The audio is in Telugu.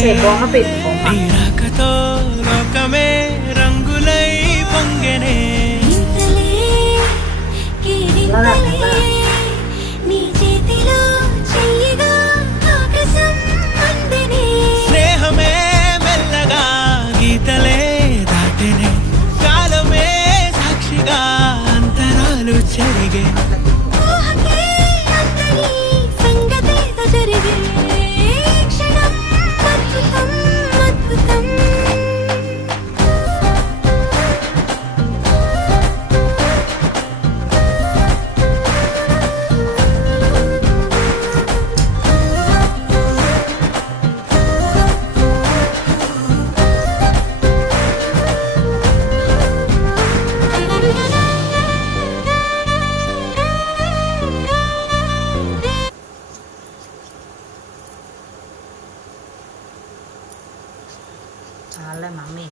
బొమ్మ పెట్టి బొమ్మ నీ రాకతో లోకమే రంగులై పొంగెనే స్నేహమే మెల్లగా గీతలే దాటెనే కాలమే సాక్షిగా అంతరాలు చెరిగే చాలే మమ్మీ